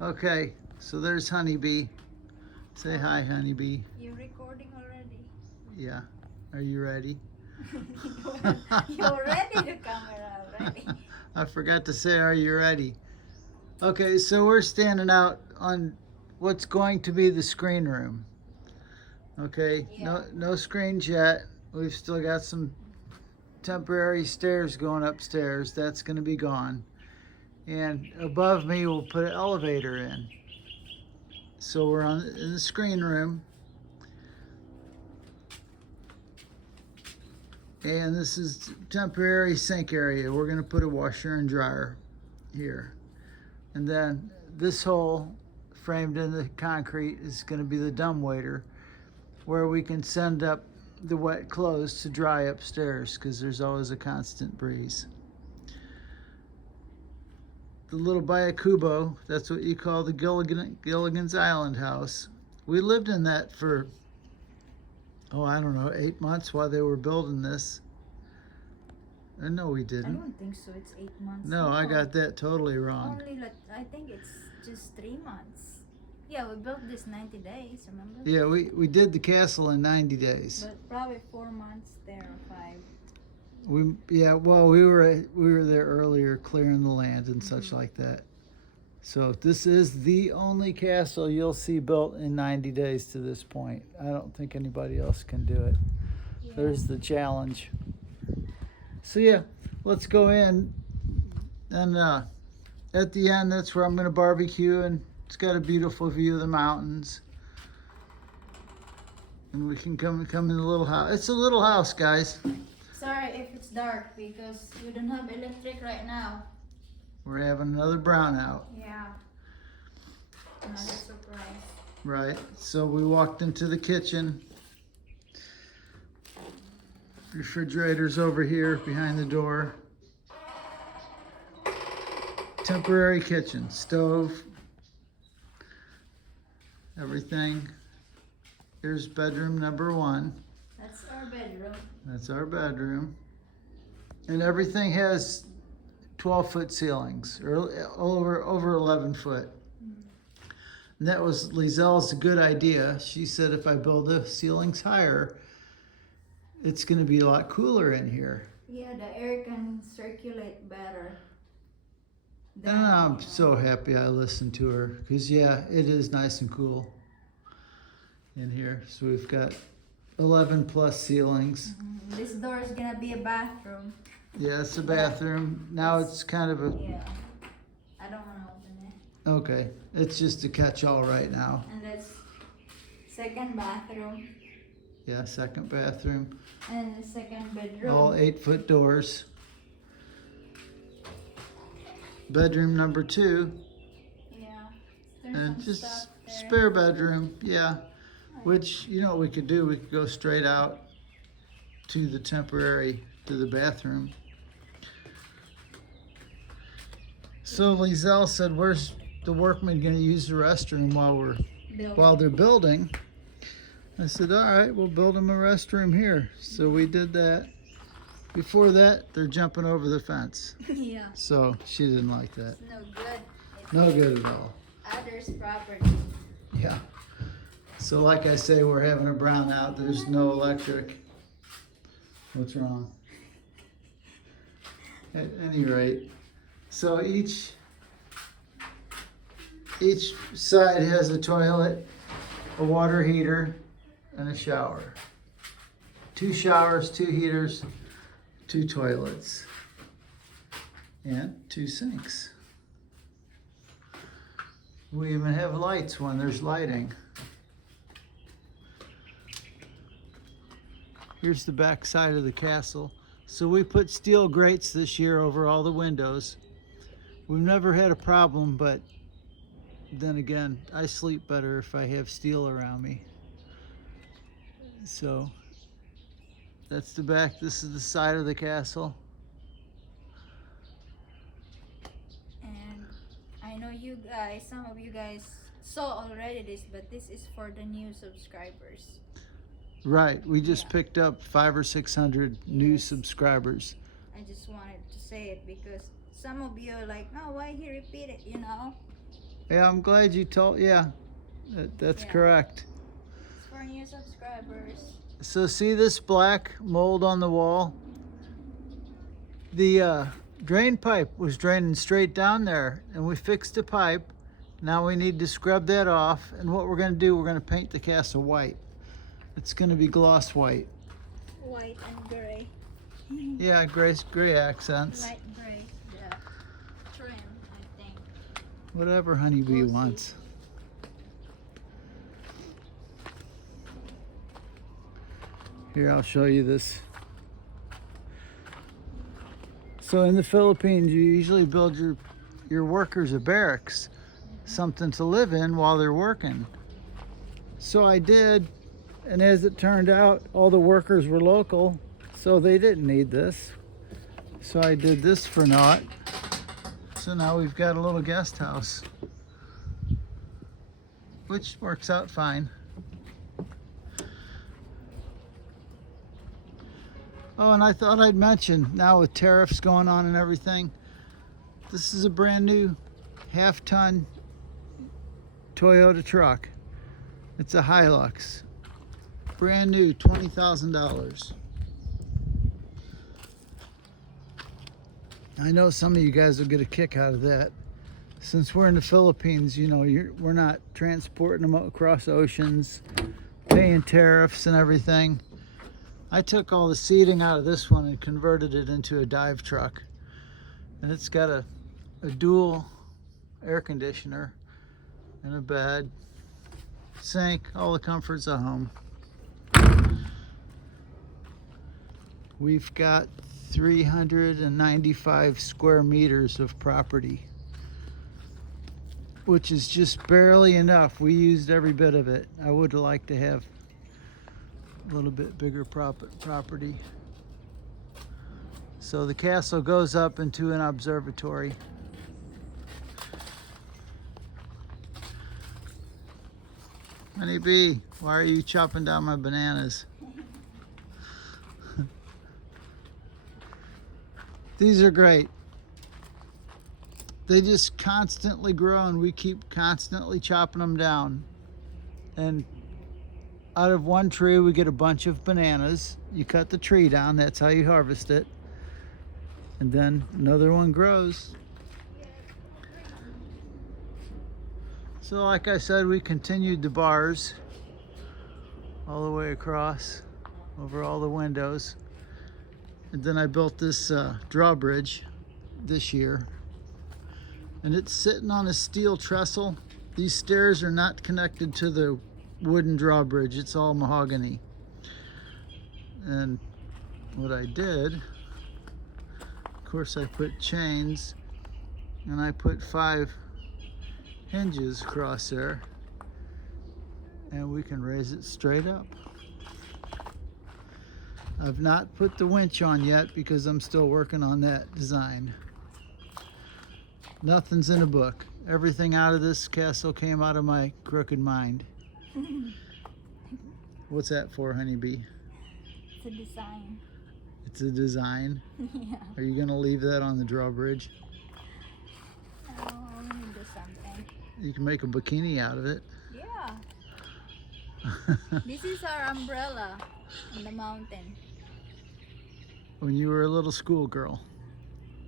Okay, so there's Honeybee. Say hi, Honeybee. You're recording already. Yeah. Are you ready? You're ready the camera already. I forgot to say, are you ready? Okay, so we're standing out on what's going to be the screen room. Okay, Yeah. no screens yet. We've still got some temporary stairs going upstairs. That's going to be gone. And above me, we'll put an elevator in. So we're in the screen room. And this is temporary sink area. We're going to put a washer and dryer here. And then this hole framed in the concrete is going to be the dumbwaiter, where we can send up the wet clothes to dry upstairs because there's always a constant breeze. The little Bayakubo, that's what you call the Gilligan's Island house. We lived in that for, I don't know, 8 months while they were building this. No, we I didn't. don't think so. It's 8 months. No, I got that totally wrong. Only like I think it's just 3 months. Yeah, we built this 90 days. Remember? Yeah, we did the castle in 90 days. But probably 4 months there or 5. We were there earlier clearing the land and such like that. So this is the only castle you'll see built in 90 days to this point. I don't think anybody else can do it. Yeah. There's the challenge. So yeah, let's go in, and at the end, that's where I'm going to barbecue, and it's got a beautiful view of the mountains. And we can come in the little house. It's a little house, guys. Sorry if it's dark because we don't have electric right now. We're having another brownout. Yeah. Another surprise. Right. So we walked into the kitchen. Refrigerator's over here behind the door. Temporary kitchen, stove, everything. Here's bedroom number 1. That's our bedroom. That's our bedroom. And everything has 12-foot ceilings, or over 11 foot. And that was Lizelle's good idea. She said if I build the ceilings higher, it's going to be a lot cooler in here. Yeah, the air can circulate better. And I'm so happy I listened to her, because yeah, it is nice and cool in here. So we've got 11 plus ceilings. This door is gonna be a bathroom. Yeah, it's a bathroom. Now it's kind of a, Yeah. I don't wanna open it. okay, it's just a catch-all right now. And that's second bathroom. Yeah, second bathroom. And the second bedroom. All 8-foot doors. Bedroom number 2. Yeah. There's And some just stuff there. spare bedroom, yeah. Which, you know what we could do? We could go straight out to the bathroom. So Lizelle said, where's the workman gonna use the restroom while they're building? I said, all right, we'll build them a restroom here. So we did that. Before that, they're jumping over the fence. Yeah. So she didn't like that. It's no good. It's No good at all. others' property. Yeah. So like I say, we're having a brownout. There's no electric. What's wrong? At any rate, so each side has a toilet, a water heater, and a shower. 2 showers, 2 heaters, 2 toilets, and 2 sinks. We even have lights when there's lighting. Here's the back side of the castle. So we put steel grates this year over all the windows. We've never had a problem, but then again, I sleep better if I have steel around me. So that's the back. This is the side of the castle. And I know you guys, some of you guys saw already this, but this is for the new subscribers. Right, we just Yeah. picked up 500 or 600 new Yes. subscribers. I just wanted to say it because some of you are like, oh, why he repeat it, you know? Yeah, I'm glad you told. Yeah, that's Yeah. correct. It's for new subscribers. So see this black mold on the wall? The drain pipe was draining straight down there, and we fixed the pipe. Now we need to scrub that off, and what we're going to do, we're going to paint the castle white. It's going to be gloss white. White and gray. Yeah, gray accents. Light gray. The trim, I think. Whatever Honeybee We'll see. wants. Here, I'll show you this. So in the Philippines, you usually build your workers a barracks, something to live in while they're working. So I did, and as it turned out, all the workers were local, so they didn't need this. So I did this for naught. So now we've got a little guest house, which works out fine. Oh, and I thought I'd mention, now with tariffs going on and everything, this is a brand new half-ton Toyota truck. It's a Hilux. Brand new, $20,000. I know some of you guys will get a kick out of that. Since we're in the Philippines, you know, we're not transporting them across oceans, paying tariffs and everything. I took all the seating out of this one and converted it into a dive truck. And it's got a dual air conditioner and a bed, sink, all the comforts of home. We've got 395 square meters of property, which is just barely enough. We used every bit of it. I would like to have a little bit bigger property. So the castle goes up into an observatory. Honeybee, why are you chopping down my bananas? These are great. They just constantly grow, and we keep constantly chopping them down. And out of one tree we get a bunch of bananas. You cut the tree down, that's how you harvest it. And then another one grows. So like I said, we continued the bars all the way across over all the windows. And then I built this drawbridge this year. And it's sitting on a steel trestle. These stairs are not connected to the wooden drawbridge, it's all mahogany. And what I did, of course, I put chains, and I put 5 hinges across there, and we can raise it straight up. I've not put the winch on yet because I'm still working on that design. Nothing's in a book. Everything out of this castle came out of my crooked mind. What's that for, Honeybee? It's a design. It's a design? Yeah. Are you gonna leave that on the drawbridge? Oh, I'm gonna do something. You can make a bikini out of it. Yeah. This is our umbrella on the mountain. When you were a little schoolgirl.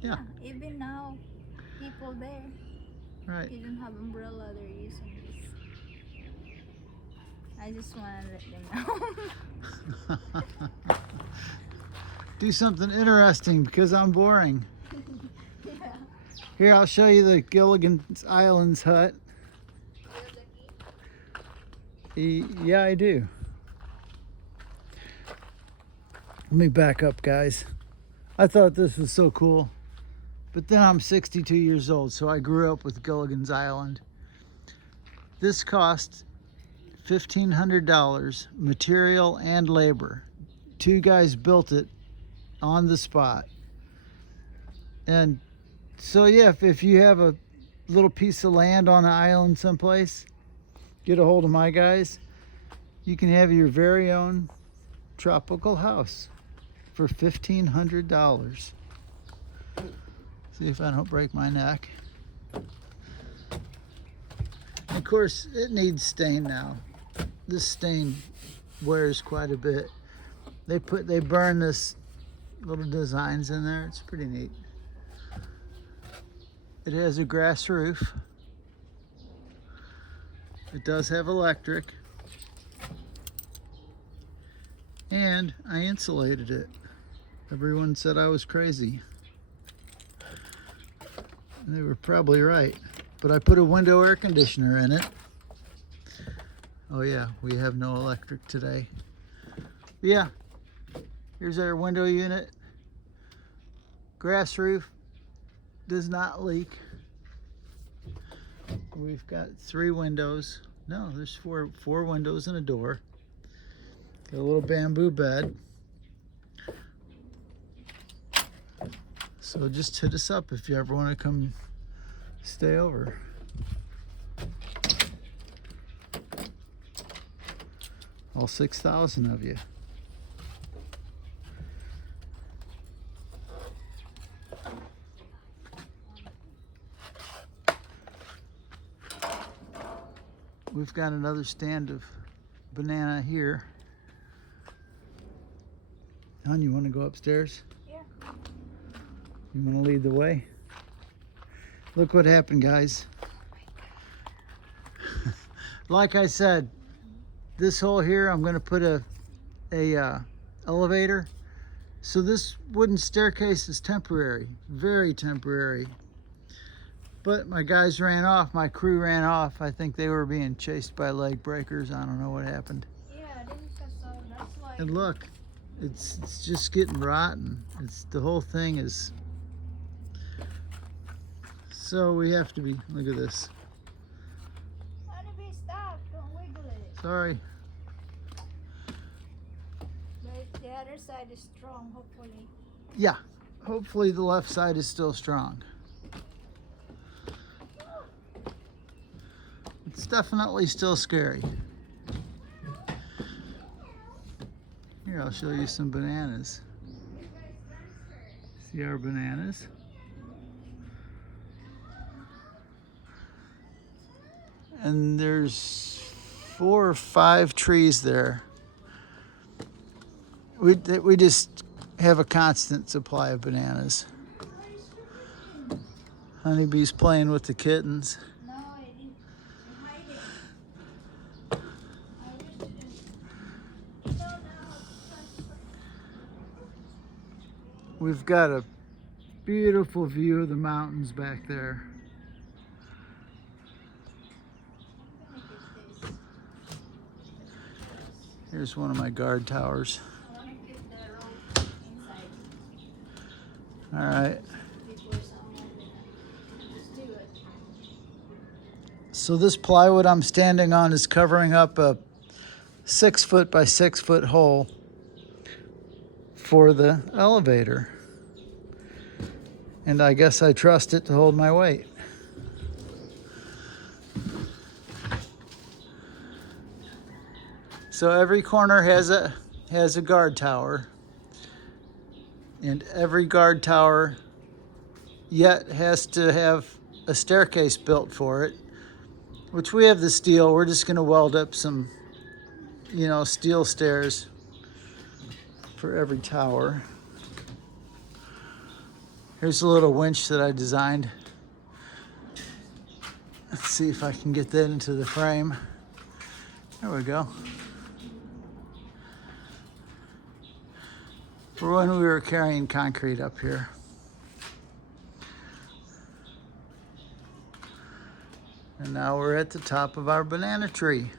Yeah. Even now, people there, Right. they don't have umbrella, they're using this. I just want to let them know. Do something interesting because I'm boring. Yeah. Here, I'll show you the Gilligan's Island's hut. Yeah, I do. Let me back up, guys. I thought this was so cool. But then I'm 62 years old, so I grew up with Gilligan's Island. This cost $1,500, material and labor. 2 guys built it on the spot. And so yeah, if you have a little piece of land on an island someplace, get a hold of my guys. You can have your very own tropical house for $1,500. See if I don't break my neck. course, it needs stain now. This stain wears quite a bit. They burn this little designs in there. It's pretty neat. It has a grass roof. It does have electric. And I insulated it. Everyone said I was crazy. And they were probably right. But I put a window air conditioner in it. Oh yeah, we have no electric today. Yeah, here's our window unit. Grass roof, does not leak. We've got 3 windows. No, there's four windows and a door. Got a little bamboo bed. So just hit us up if you ever want to come stay over. All 6,000 of you. We've got another stand of banana here. Hon, you want to go upstairs? Yeah. You want to lead the way? Look what happened, guys. Like I said, this hole here, I'm going to put a elevator. So this wooden staircase is temporary, very temporary. But my guys ran off, my crew ran off. I think they were being chased by leg breakers. I don't know what happened. Yeah, I didn't think so. That's why. And look, it's just getting rotten. The whole thing is. So we have to be, look at this. Honeybee, stop, don't wiggle it. Sorry. But the other side is strong, hopefully. Yeah, hopefully the left side is still strong. It's definitely still scary. Here, I'll show you some bananas. See our bananas? And there's 4 or 5 trees there. We just have a constant supply of bananas. Honeybee's playing with the kittens. No, I didn't. Hide it. I just didn't. No, no. We've got a beautiful view of the mountains back there. Here's one of my guard towers. I want to keep the rope inside. All right. Before someone just do it. So this plywood I'm standing on is covering up a 6 foot by 6 foot hole for the elevator. And I guess I trust it to hold my weight. So every corner has a guard tower, and every guard tower yet has to have a staircase built for it, which we have the steel. We're just going to weld up some, steel stairs for every tower. Here's a little winch that I designed. Let's see if I can get that into the frame. There we go. For when we were carrying concrete up here. And now we're at the top of our banana tree.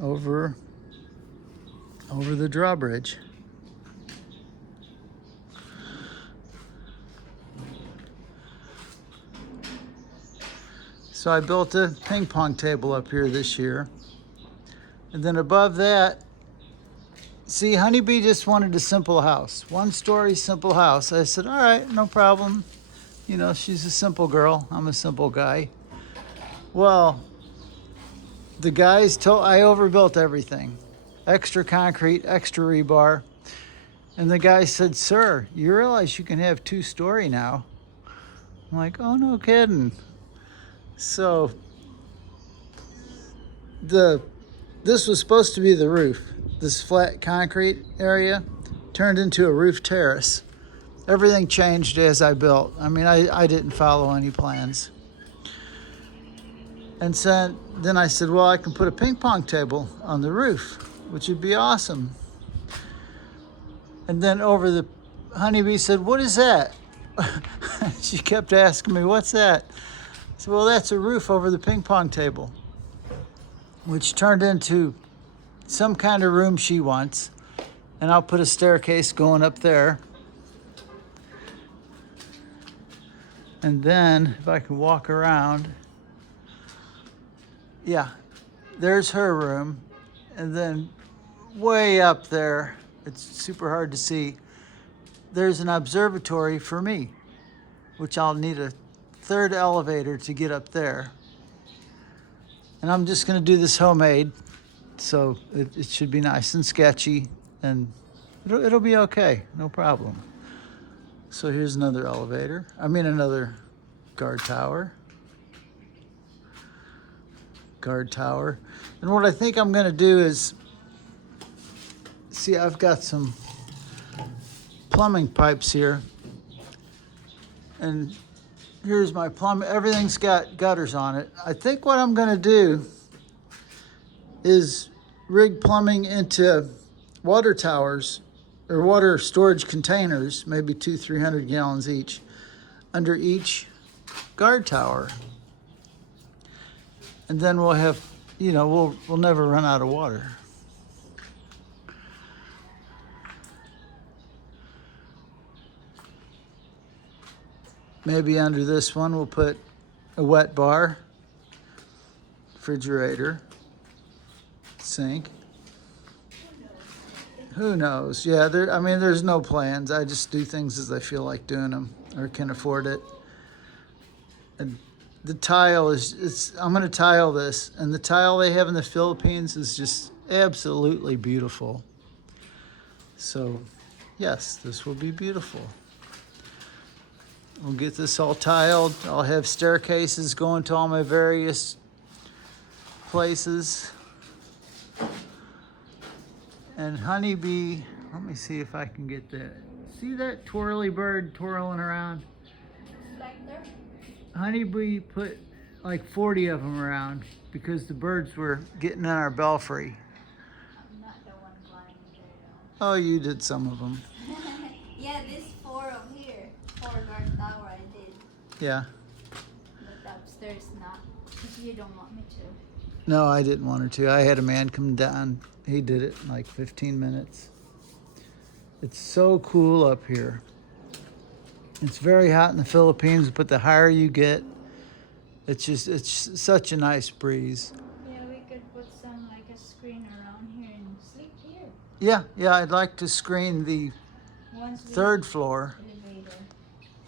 Over the drawbridge. So I built a ping pong table up here this year. And then above that, see, Honeybee just wanted a simple house. 1-story simple house. I said, all right, no problem. She's a simple girl. I'm a simple guy. Well, the guys I overbuilt everything. Extra concrete, extra rebar. And the guy said, sir, you realize you can have 2-story now? I'm like, oh, no kidding. So this was supposed to be the roof. This flat concrete area turned into a roof terrace. Everything changed as I built. I mean, I didn't follow any plans. And so then I said, well, I can put a ping pong table on the roof, which would be awesome. And then over the honeybee said, what is that? She kept asking me, what's that? I said, well, that's a roof over the ping pong table, which turned into some kind of room she wants. And I'll put a staircase going up there. And then if I can walk around, yeah, there's her room. And then way up there, it's super hard to see, there's an observatory for me, which I'll need a third elevator to get up there. And I'm just gonna do this homemade, so it should be nice and sketchy, and it'll be okay, no problem. So here's another elevator, another guard tower. And what I think I'm gonna do is, see, I've got some plumbing pipes here. And here's my plumbing. Everything's got gutters on it. I think what I'm gonna do is rig plumbing into water towers or water storage containers, maybe 200-300 gallons each, under each guard tower. And then we'll have, we'll never run out of water. Maybe under this one we'll put a wet bar, refrigerator, sink. Who knows? Yeah, there's no plans. I just do things as I feel like doing them or can afford it. And the tile I'm gonna tile this, and the tile they have in the Philippines is just absolutely beautiful. So yes, this will be beautiful. We'll get this all tiled. I'll have staircases going to all my various places. And honeybee, let me see if I can get that. See that twirly bird twirling around? Honeybee put like 40 of them around because the birds were getting in our belfry. I'm not the one flying there though. Oh, you did some of them. Yeah, this 4 of here. 4 guard tower I did. Yeah. But upstairs not. Because you don't want me to. No, I didn't want her to. I had a man come down. He did it in like 15 minutes. It's so cool up here. It's very hot in the Philippines, but the higher you get, it's such a nice breeze. Yeah, we could put some like a screen around here and sleep here. Yeah, I'd like to screen the Once we 3rd floor. elevator.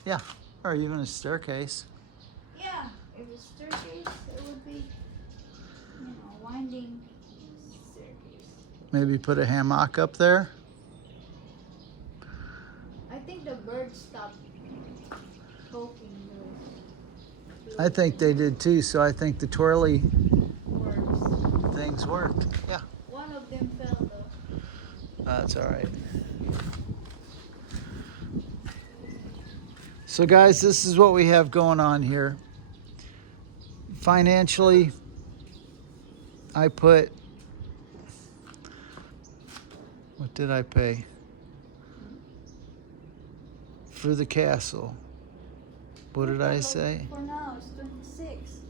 Yeah, or even a staircase. Yeah, if it's staircase, it would be, winding staircase. Maybe put a hammock up there. I think the birds stopped poking those. I think they did too, so I think the twirly Works. things worked. Yeah, One of them fell though. that's all right. So guys, this is what we have going on here. Financially, I put, what did I pay for the castle? What did I say? For now, it's 26.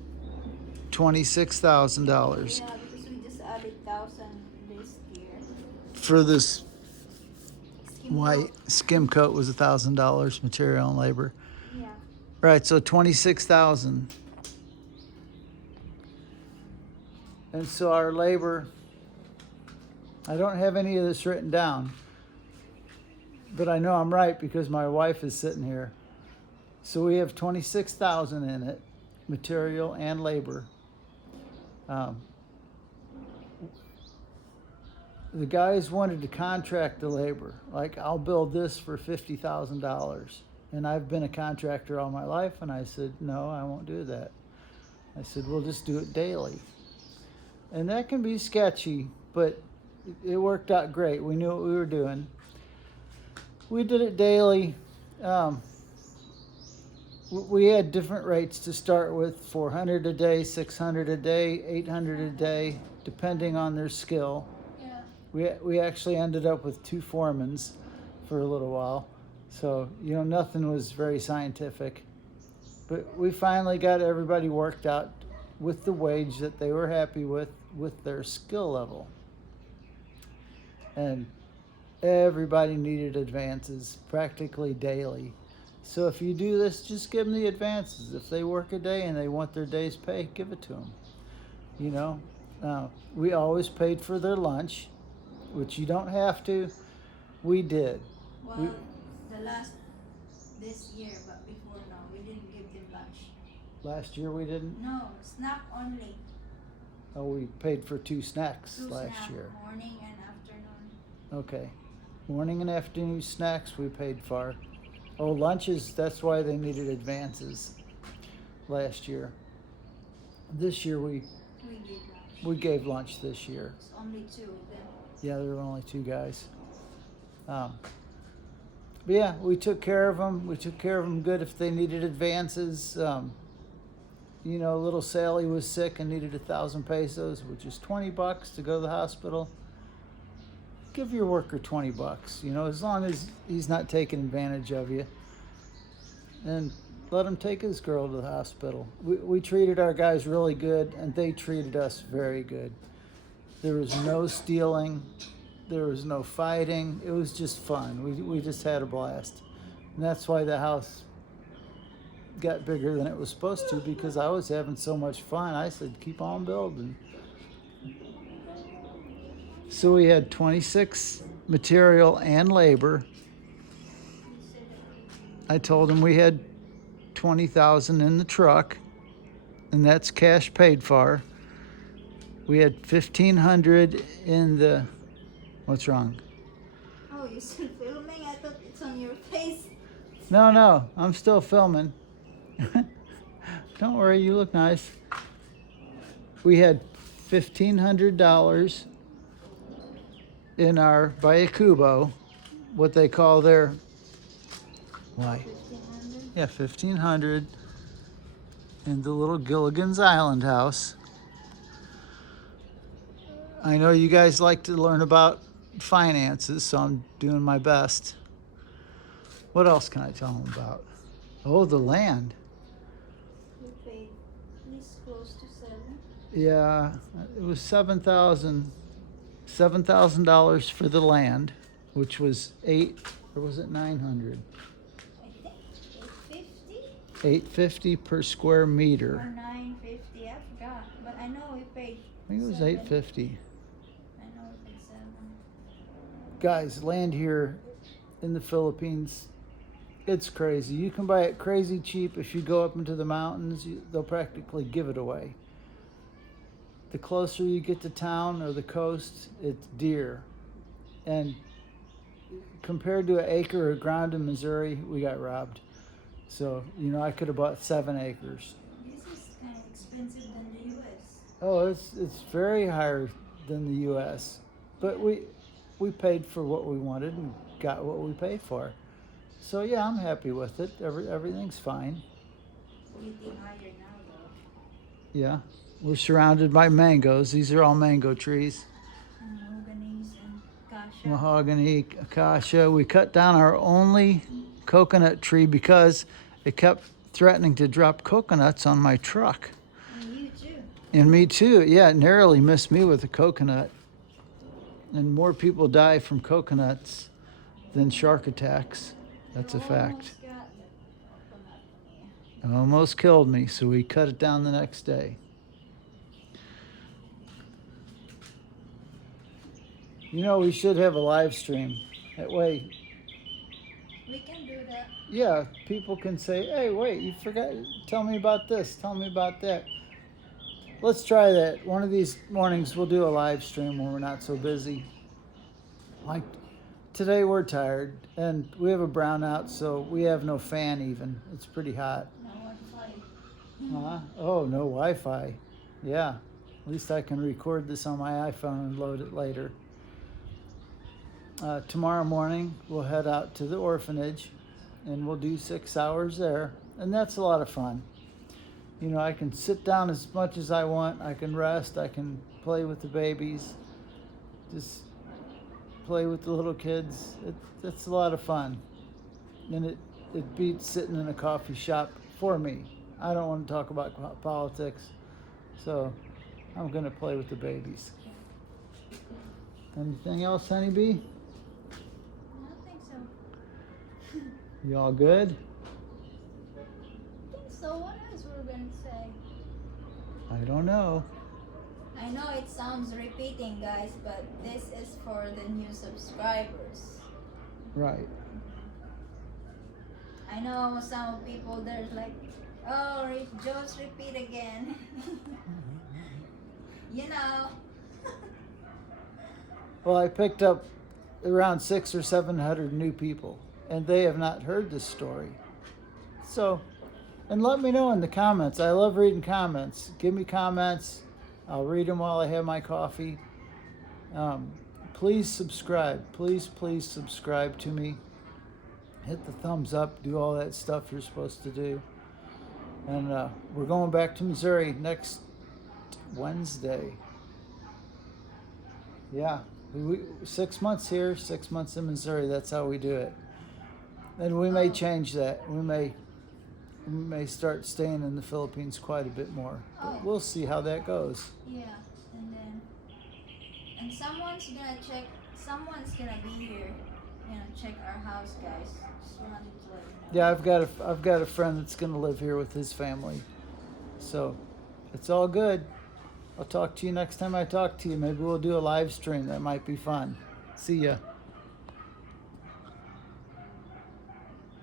$26,000 Yeah, because we just added 1,000 this year. for this Skim white coat. skim coat was $1,000 material and labor. Yeah. Right, so 26,000. And so our labor, I don't have any of this written down, but I know I'm right because my wife is sitting here. So we have 26,000 in it, material and labor. The guys wanted to contract the labor. Like, I'll build this for $50,000 And I've been a contractor all my life, and I said, no, I won't do that. I said, we'll just do it daily. And that can be sketchy, but it worked out great. We knew what we were doing. We did it daily. Um, we had different rates to start with: 400 a day, 600 a day, 800 a day, depending on their skill. Yeah. We actually ended up with 2 foremans for a little while. So, nothing was very scientific. But we finally got everybody worked out with the wage that they were happy with their skill level. And everybody needed advances practically daily. So if you do this, just give them the advances. If they work a day and they want their day's pay, give it to them. We always paid for their lunch, which you don't have to. We did. Well, this year, but before now, we didn't give them lunch. Last year we didn't. No, snack only. Oh, we paid for 2 snacks 2 last snack, year. morning and afternoon. Okay. Morning and afternoon snacks we paid for. Oh, lunches, that's why they needed advances last year. This year We gave lunch. we gave lunch this year. It's only 2 of them. Yeah, there were only 2 guys. But yeah, we took care of them. We took care of them good if they needed advances. Little Sally was sick and needed 1,000 pesos, which is $20 to go to the hospital. Give your worker $20, as long as he's not taking advantage of you. And let him take his girl to the hospital. We treated our guys really good, and they treated us very good. There was no stealing. There was no fighting. It was just fun. We just had a blast. And that's why the house got bigger than it was supposed to, because I was having so much fun. I said, keep on building. So we had 26 material and labor. I told him we had 20,000 in the truck, and that's cash paid for. We had 1,500 in the. What's wrong? Oh, you're still filming? I thought it's on your face. No, I'm still filming. Don't worry, you look nice. We had $1,500 in our Bayacubo, what they call their. Why? 1,500. Yeah, 1,500 in the little Gilligan's Island house. I know you guys like to learn about finances, so I'm doing my best. What else can I tell them about? Oh, the land. We paid at least close to 7. Yeah, it was $7,000 for the land, which was 8, or was it 900? I think 850 850 per square meter. or 950. I forgot, but I know we paid. I think it was 7. 850. I know we paid 7. Guys, land here in the Philippines, it's crazy. You can buy it crazy cheap. If you go up into the mountains, they'll practically give it away. The closer you get to town or the coast, it's dear. And compared to an acre of ground in Missouri, we got robbed. So, I could have bought 7 acres. This is kind of expensive than the U.S. Oh, it's very higher than the U.S. But we paid for what we wanted and got what we paid for. So yeah, I'm happy with it. Everything's fine. Getting higher now, though. Yeah, we're surrounded by mangoes. These are all mango trees. Mahoganies and kasha. Mahogany, acacia. We cut down our only coconut tree because it kept threatening to drop coconuts on my truck. And you too. And me too. Yeah, it narrowly missed me with a coconut. And more people die from coconuts than shark attacks. That's a fact. Almost got the coconut on you. Almost killed me, so we cut it down the next day. We should have a live stream. That way, We can do that. yeah, people can say, hey, wait, you forgot, tell me about this, tell me about that. Let's try that. One of these mornings we'll do a live stream when we're not so busy. Today we're tired, and we have a brownout, so we have no fan even. It's pretty hot. No Wi-Fi. Oh, no Wi-Fi. Yeah, at least I can record this on my iPhone and load it later. Tomorrow morning we'll head out to the orphanage, and we'll do 6 hours there, and that's a lot of fun. You know, I can sit down as much as I want. I can rest. I can play with the babies. Just play with the little kids. It's a lot of fun, and it beats sitting in a coffee shop for me. I don't want to talk about politics, so I'm gonna play with the babies. Anything else, honeybee? I don't think so. You all good? I think so. What else we're gonna say? I don't know. I know it sounds repeating, guys, but this is for the new subscribers. Right. I know some people there's like, oh, Joe's repeat again. You know. Well, I picked up around 600 or 700 new people, and they have not heard this story. So, and let me know in the comments. I love reading comments. Give me comments. I'll read them while I have my coffee. Please subscribe. Please subscribe to me. Hit the thumbs up. Do all that stuff you're supposed to do. And we're going back to Missouri next Wednesday. Yeah, 6 months here, 6 months in Missouri. That's how we do it. And we may change that. We may start staying in the Philippines quite a bit more. But we'll see how that goes. Yeah, and someone's gonna be here, check our house, guys. Just wanted to let you know. Yeah, I've got a friend that's gonna live here with his family. So it's all good. I'll talk to you next time I talk to you. Maybe we'll do a live stream. That might be fun. See ya.